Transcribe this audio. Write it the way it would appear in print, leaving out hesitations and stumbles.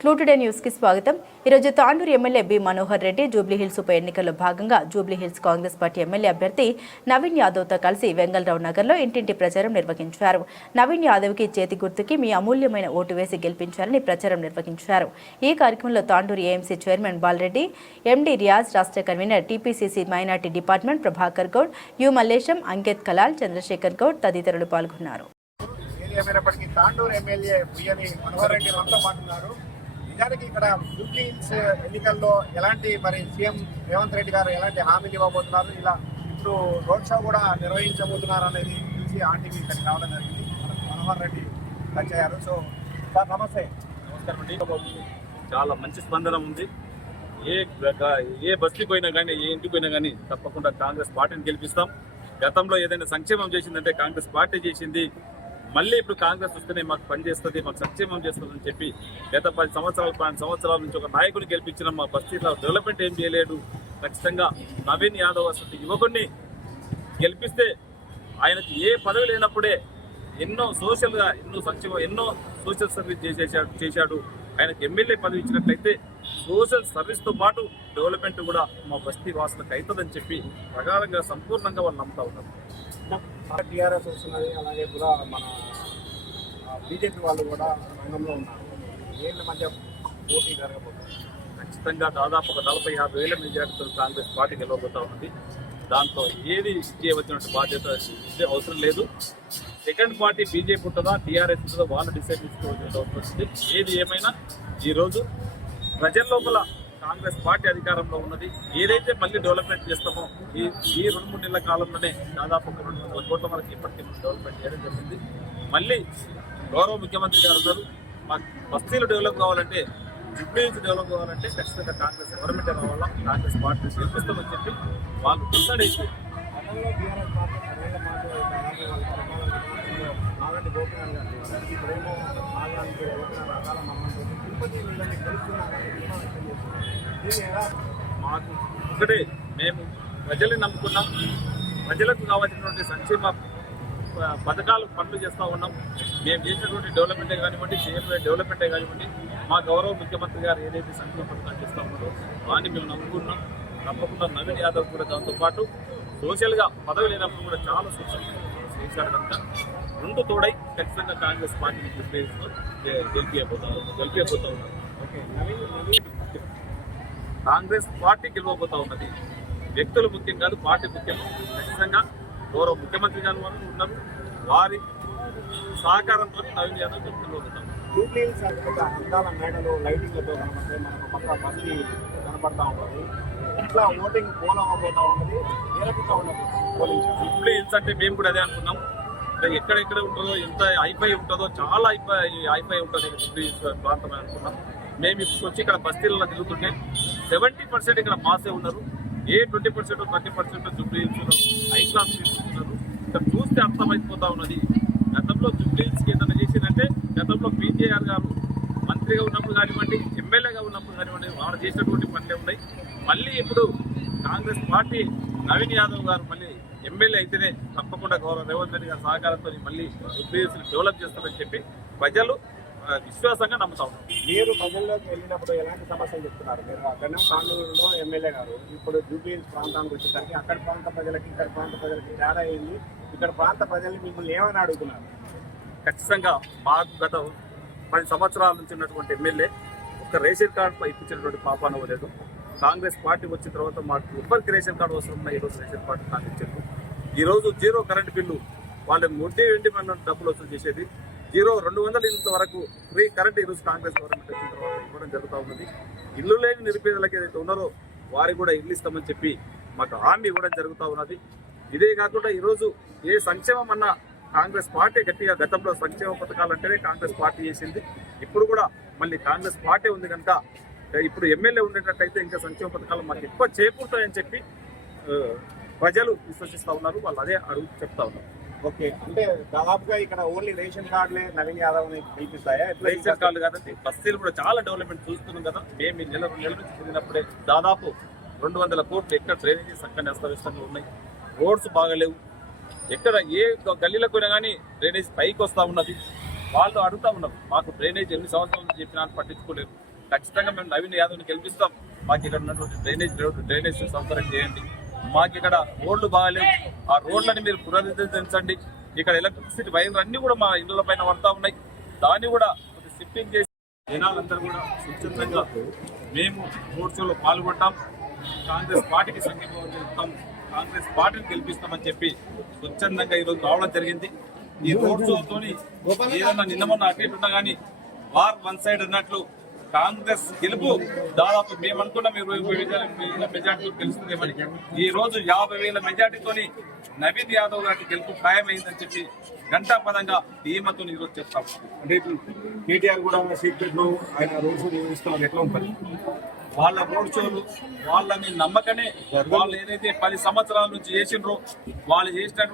Clue today news కి స్వాగతం. ఈరోజు తాండూరు ఎమ్మెల్యే బి మనోహర్ రెడ్డి జూబ్లీహిల్స్ ఉప ఎన్నికల్లో భాగంగా జూబ్లీహిల్స్ కాంగ్రెస్ పార్టీ ఎమ్మెల్యే అభ్యర్థి నవీన్ యాదవ్తో కలిసి వెంగళరావు నగర్లో ఇంటింటి ప్రచారం నిర్వహించారు. నవీన్ యాదవ్కి చేతి గుర్తుకి మీ అమూల్యమైన ఓటు వేసి గెలిపించాలని ప్రచారం నిర్వహించారు. ఈ కార్యక్రమంలో Tandur AMC chairman Balareddy, MD Riaz, రాష్ట్ర convener TPCC minority department Prabhakar Goud, U Mallesham, Ankit Kalal, Chandrashekar Goud తదితరులు పాల్గొన్నారు. నిజానికి ఇక్కడ జూబ్లీహిల్స్ ఎన్నికల్లో ఎలాంటి సీఎం రేవంత్ రెడ్డి గారు ఎలాంటి హామీలు ఇవ్వబోతున్నారు, ఇలా ఇప్పుడు రోడ్ షో కూడా నిర్వహించబోతున్నారు అనేది చూసి ఆర్టీవీ ఇక్కడికి రావడం జరిగింది. మనోహర్ రెడ్డి టచ్ అయ్యారు. సో సార్ నమస్తే. నమస్కారం అండి. చాలా మంచి స్పందన ఉంది. ఏ బస్తీ పోయినా కానీ, ఏ ఇంటికి పోయినా కానీ తప్పకుండా కాంగ్రెస్ పార్టీని గెలిపిస్తాం. గతంలో ఏదైనా సంక్షేమం చేసిందంటే కాంగ్రెస్ పార్టీ చేసింది. మళ్ళీ ఇప్పుడు కాంగ్రెస్ వస్తేనే మాకు పనిచేస్తుంది, మాకు సంక్షేమం చేస్తుంది అని చెప్పి గత 10 సంవత్సరాల 12 సంవత్సరాల నుంచి ఒక నాయకుని గెలిపించిన మా బస్తీలో డెవలప్మెంట్ ఏం చేయలేడు. ఖచ్చితంగా నవీన్ యాదవ్ అసలు యువకుడిని గెలిపిస్తే ఆయనకి ఏ పదవి లేనప్పుడే ఎన్నో సోషల్ సర్వీస్ చేశాడు. ఆయనకు ఎమ్మెల్యే పదవి ఇచ్చినట్లయితే సోషల్ సర్వీస్తో పాటు డెవలప్మెంట్ కూడా మా బస్తీ వాసులకు అవుతుందని చెప్పి ప్రకారంగా సంపూర్ణంగా వాళ్ళు నమ్ముతా ఉన్నారు. టీఆర్ఎస్ వస్తున్నది, అలాగే కూడా మన బీజేపీ వాళ్ళు కూడా రంగంలో ఉన్నారు. ఏళ్ళ మధ్య పోటీ జరగబోతుంది. ఖచ్చితంగా దాదాపు ఒక 40-50 వేల మెజార్టీతో కాంగ్రెస్ పార్టీ గెలవబోతా ఉన్నది. దాంతో ఏది చేయవలసినటువంటి బాధ్యత అవసరం లేదు. సెకండ్ పార్టీ బీజేపీ ఉంటుందా, టీఆర్ఎస్ ఉంటుందో వాళ్ళు డిసైడ్ చేసుకోవాల్సిన అవసరం వస్తుంది. ఏది ఏమైనా ఈరోజు ప్రజల లోపల కాంగ్రెస్ పార్టీ అధికారంలో ఉన్నది. ఏదైతే మళ్ళీ డెవలప్మెంట్ చేస్తామో ఈ 2-3 నెలల కాలంలోనే దాదాపు 200 కోట్ల వరకు ఇప్పటికీ డెవలప్మెంట్ చేయడం జరిగింది. మళ్ళీ గౌరవ ముఖ్యమంత్రి గారు ఉన్నారు. మా బస్తీలు డెవలప్ కావాలంటే, జూబ్లీహిల్స్ డెవలప్ కావాలంటే ఖచ్చితంగా కాంగ్రెస్ గవర్నమెంట్ రావాలా, కాంగ్రెస్ పార్టీ గెలిపిస్తామని చెప్పి వాళ్ళు డిసైడ్ అయిపోయి మాకు ఒకటే, మేము ప్రజల్ని నమ్ముకున్నాం. ప్రజలకు కావాల్సినటువంటి సంక్షేమ పథకాలు పనులు చేస్తూ ఉన్నాం. మేము చేసినటువంటి డెవలప్మెంటే కానివ్వండి, చేయబోయే డెవలప్మెంటే కానివ్వండి, మా గౌరవ ముఖ్యమంత్రి గారు ఏదైతే సంక్షేమ పథకాలు చేస్తూ ఉన్నారో వాడిని మేము నమ్ముకున్నాం. తప్పకుండా నవీన్ యాదవ్ కూడా దాంతోపాటు సోషల్గా పదవి లేనప్పుడు కూడా చాలా సోషల్ చేశాడు కనుక రెండు తోడై ఖచ్చితంగా కాంగ్రెస్ పార్టీని గెలిపిపోతా ఉన్నారు. కాంగ్రెస్ పార్టీ గెలవబోతా ఉన్నది. వ్యక్తులు ముఖ్యం కాదు, పార్టీ ముఖ్యం. ఖచ్చితంగా గౌరవ ముఖ్యమంత్రి గారు ఉన్నారు. వారి సహకారంతో నవీన్ యాదవ్ గెలవబోతాం. జూబ్లీహిల్స్ అందాల మేడలు లైటింగ్లతో కనబడితే మనకు పక్క బస్తీ కనబడతా ఉంటుంది. ఇట్లా ఓటింగ్ పోలవబోతా ఉంటుంది. ఏ రకంగా ఉండదు జూబ్లీహిల్స్ అంటే మేము కూడా అదే అనుకున్నాం. ఎక్కడెక్కడ ఉంటుందో, ఎంత హైఫై ఉంటుందో, చాలా హైఫై ఉంటుంది జూబ్లీహిల్స్ ప్రాంతం అనుకున్నాం. మేము ఇప్పుడు వచ్చి ఇక్కడ బస్తీలలో తిరుగుతుంటే 70% ఇక్కడ మాసే ఉన్నారు. ఏ 20% 30% జూబ్లీహిల్స్ హై క్లాస్ ఉన్నారు. ఇక్కడ చూస్తే అర్థమైపోతా ఉన్నది. గతంలో జూబ్లీహిల్స్కి ఏదైనా చేసిందంటే గతంలో పీజేఆర్ గారు మంత్రిగా ఉన్నప్పుడు కానివ్వండి, ఎమ్మెల్యేగా ఉన్నప్పుడు కానివ్వండి, వాళ్ళు చేసినటువంటి పనులే ఉన్నాయి. మళ్ళీ ఇప్పుడు కాంగ్రెస్ పార్టీ నవీన్ యాదవ్ గారు మళ్ళీ ఎమ్మెల్యే అయితేనే తప్పకుండా గౌరవ రేవంత్ రెడ్డి గారి సహకారంతో మళ్ళీ జూబ్లీహిల్స్ని డెవలప్ చేస్తామని చెప్పి ప్రజలు విశ్వాసంగా నమ్ముతా ఉన్నారు. మీరు ప్రజల్లోకి వెళ్ళినప్పుడు ఎలాంటి సమస్యలు చెప్తున్నారు? మీరు అక్కడనే తాండూరులో ఎమ్మెల్యే గారు, ఇప్పుడు జూబ్లీహిల్స్ ప్రాంతానికి వచ్చేసరికి అక్కడ ప్రాంత ప్రజలకి ఇక్కడ ప్రాంత ప్రజలకి తేడా అయింది. ఇక్కడ ప్రాంత ప్రజలు మిమ్మల్ని ఏమని అడుగుతున్నారు? ఖచ్చితంగా మాకు గత 10 సంవత్సరాల నుంచి ఉన్నటువంటి ఎమ్మెల్యే ఒక రేషన్ కార్డు ఇప్పించినటువంటి పాపాన అవ్వలేదు. కాంగ్రెస్ పార్టీ వచ్చిన తర్వాత మాకు ఎవరికి రేషన్ కార్డు అవసరం ఉన్నాయి. ఈరోజు రేషన్ కార్డు సాధించారు. ఈరోజు 0 కరెంట్ బిల్లు వాళ్ళకి ముట్టి మన డబ్బులు వసూలు చేసేది. 200 యూనిట్ల వరకు ఫ్రీ కరెంట్ ఈరోజు కాంగ్రెస్ గవర్నమెంట్ వచ్చిన తర్వాత ఇవ్వడం జరుగుతూ ఉన్నది. ఇల్లు లేని నిరుపేదలకు ఏదైతే ఉన్నారో వారికి కూడా ఇల్లు ఇస్తామని చెప్పి మాకు హామీ ఇవ్వడం జరుగుతూ ఉన్నది. ఇదే కాకుండా ఈరోజు ఏ సంక్షేమం అన్నా కాంగ్రెస్ పార్టీ గట్టిగా, గతంలో సంక్షేమ పథకాలు అంటేనే కాంగ్రెస్ పార్టీ చేసింది. ఇప్పుడు కూడా మళ్ళీ కాంగ్రెస్ పార్టీ ఉంది కనుక ఇప్పుడు ఎమ్మెల్యే ఉండేటట్టయితే ఇంకా సంక్షేమ పథకాలు మాకు ఎక్కువ చేకూరుతాయని చెప్పి ప్రజలు విశ్వసిస్తూ ఉన్నారు. వాళ్ళు అదే అడుగు చెప్తా ఉన్నారు. ఓకే, అంటే దాదాపుగా ఇక్కడ ఓన్లీ రేషన్ కార్డులే నవీన్ యాదవ్ కల్పిస్తాయా? రేషన్ కార్డులు కాదండి, బస్తీలు కూడా చాలా డెవలప్మెంట్ చూస్తున్నాం కదా. మేము 2 నెలల నుంచి తిరిగినప్పుడే దాదాపు 200 కోట్లు ఎక్కడ డ్రైనేజీస్ అక్కడ అస్తవ్యస్తంగా ఉన్నాయి. రోడ్స్ బాగలేవు. ఎక్కడ ఏ గల్లీలకు పోయినా కానీ డ్రైనేజ్ పైకి వస్తూ ఉన్నది. వాళ్ళు అడుగుతా ఉన్నారు, మాకు డ్రైనేజ్ ఎన్ని సంవత్సరాల నుంచి చెప్పినా పట్టించుకోలేరు. ఖచ్చితంగా మేము నవీన్ యాదవ్ని గెలిపిస్తాం. మాకు ఇక్కడ ఉన్నటువంటి డ్రైనేజ్ సౌకర్యం చేయండి. మాకు ఇక్కడ రోడ్లు బాగాలేవు, ఆ రోడ్లని మీరు పునరుద్ధరించండి. ఇక్కడ ఎలక్ట్రిసిటీ వైర్లు అన్ని కూడా మా ఇళ్ళ పైన పడతా ఉన్నాయి, దాన్ని కూడా కొంచెం షిఫ్టింగ్ చేసి జనాలందరూ కూడా స్వచ్ఛందంగా మేము రోడ్ షోలో పాల్గొంటాం, కాంగ్రెస్ పార్టీకి సంఘీభావం చెప్తాం, కాంగ్రెస్ పార్టీని గెలిపిస్తామని చెప్పి స్వచ్ఛందంగా ఈరోజు రావడం జరిగింది. ఈ రోడ్ షోతోని ఏదన్నా నిన్న మొన్న అటు ఇటు ఉన్నా కానీ వార్ వన్ సైడ్ అన్నట్లు కాంగ్రెస్ గెలుపు దాదాపు మేము అనుకున్నాం 20,000 మెజార్టీతో గెలుస్తుందేమని. ఈ రోజు 50,000 మెజార్టీతోని నవీన్ యాదవ్ గారికి గెలుపు ఖాయమైందని చెప్పి ఘంటాపదంగా ధీమతో ఈరోజు చెప్తాం. అంటే ఇప్పుడు కేటీఆర్ కూడా సీక్రెట్ లో ఆయన రోడ్ షో నిర్వహిస్తున్నారు, ఎట్లా ఉంటుంది? వాళ్ళ రోడ్ షోలు వాళ్ళని నమ్మకనే వాళ్ళు ఏదైతే 10 సంవత్సరాల నుంచి చేసిండ్రో వాళ్ళు చేసినటువంటి